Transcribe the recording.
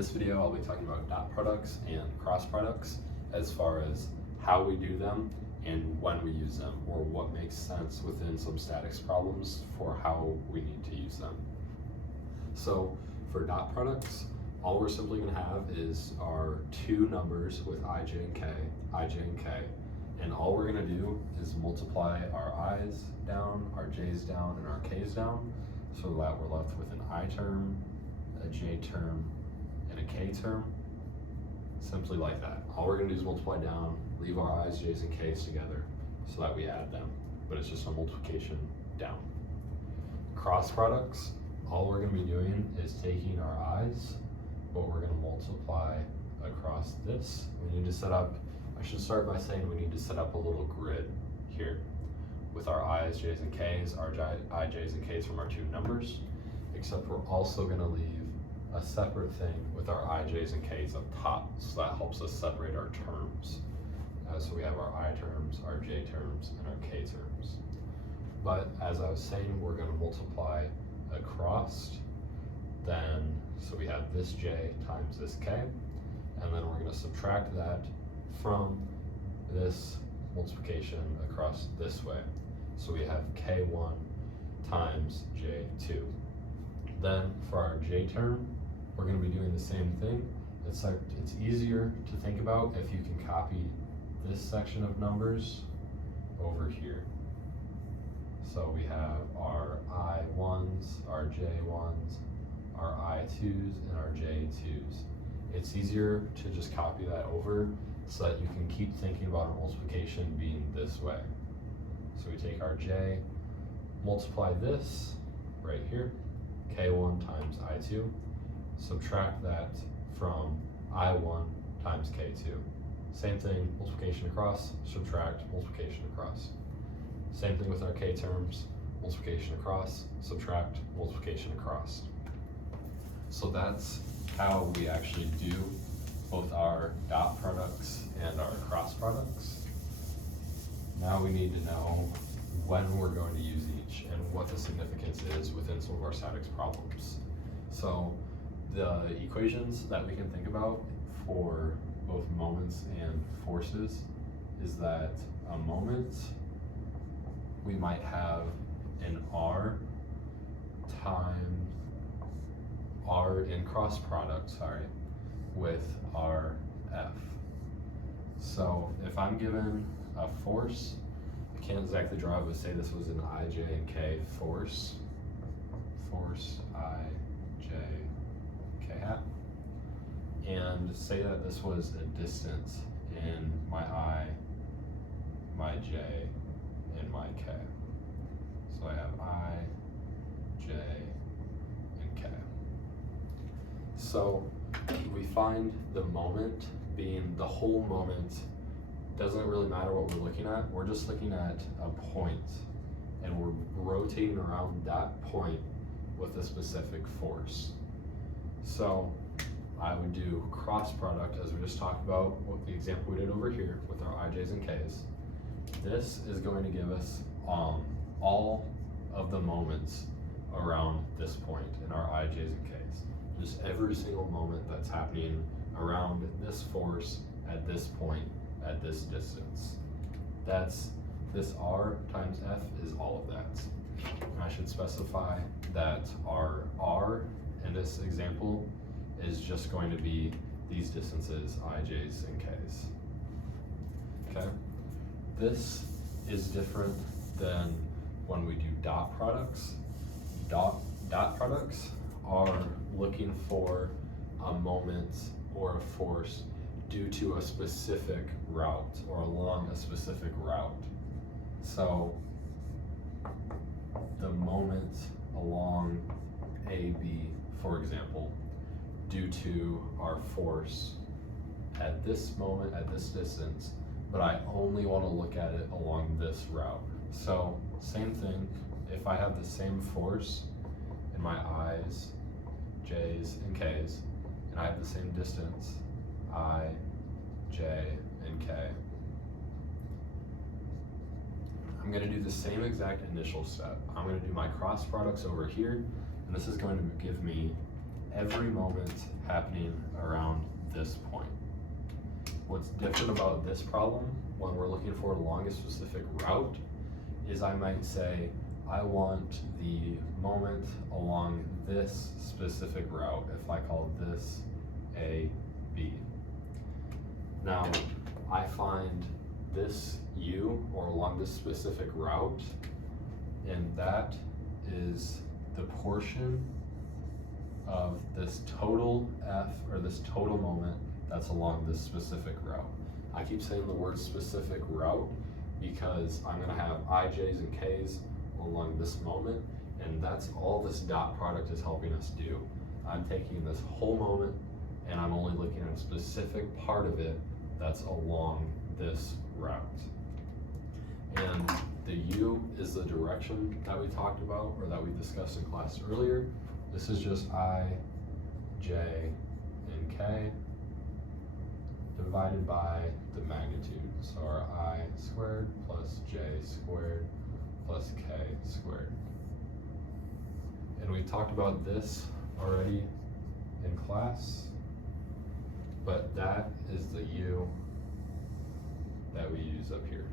this video, I'll be talking about dot products and cross products as far as how we do them and when we use them, or what makes sense within some statics problems for how we need to use them. So for dot products, all we're simply going to have is our two numbers with ij and k, and all we're going to do is multiply our i's down, our j's down, and our k's down, so that we're left with an I term, a j term, and a k term, simply like that. All we're going to do is multiply down, leave our i's, j's, and k's together so that we add them, but it's just a multiplication down. Cross products, all we're going to be doing is taking our i's, but we're going to multiply across this. We need to set up, I should start by saying we need to set up a little grid here with our i's, j's, and k's, our I, j's, and k's from our two numbers, except we're also going to leave a separate thing with our I, j's, and k's up top, so that helps us separate our terms. So we have our I terms, our j terms, and our k terms. But as I was saying, we're going to multiply across, then, so we have this j times this k, and then we're going to subtract that from this multiplication across this way. So we have k1 times j2. Then for our j term, we're going to be doing the same thing. It's easier to think about if you can copy this section of numbers over here. So we have our I1s, our J1s, our I2s, and our J2s. It's easier to just copy that over so that you can keep thinking about a multiplication being this way. So we take our J, multiply this right here, K1 times I2, subtract that from I1 times K2. Same thing, multiplication across, subtract, multiplication across. Same thing with our K terms, multiplication across, subtract, multiplication across. So that's how we actually do both our dot products and our cross products. Now we need to know when we're going to use each and what the significance is within some of our statics problems. So the equations that we can think about for both moments and forces is that a moment, we might have an R times R in cross product, with our F. So if I'm given a force, I can't exactly draw it, but say this was an I, J, and K force I, J, K hat, and say that this was a distance in my I, my J, and my K. So I have I, J, and K. So we find the moment being the whole moment. Doesn't really matter what we're looking at. We're just looking at a point, and we're rotating around that point with a specific force. So I would do cross product, as we just talked about, with the example we did over here with our IJs and Ks. This is going to give us all of the moments around this point in our IJs and Ks. Just every single moment that's happening around this force at this point at this distance. That's this R times F is all of that. And I should specify that our R in this example is just going to be these distances, IJs and Ks. Okay? This is different than when we do dot products. Dot products are looking for a moment or a force due to a specific route or along a specific route. So the moment along AB, for example, due to our force at this moment, at this distance, but I only want to look at it along this route. So same thing, if I have the same force in my I's, J's, and K's, and I have the same distance, I, J, and K, I'm going to do the same exact initial step. I'm going to do my cross products over here, and this is going to give me every moment happening around this point. What's different about this problem when we're looking for the longest specific route is I might say, I want the moment along this specific route if I call this A, B. Now, I find this U, or along this specific route, and that is the portion of this total F, or this total moment that's along this specific route. I keep saying the word specific route because I'm gonna have ij's and k's along this moment, and that's all this dot product is helping us do. I'm taking this whole moment and I'm only looking at a specific part of it that's along this route. And the U is the direction that we talked about, or that we discussed in class earlier. This is just I, J, and K divided by the magnitude. So our I squared plus J squared plus K squared. And we talked about this already in class, but that is the U that we use up here.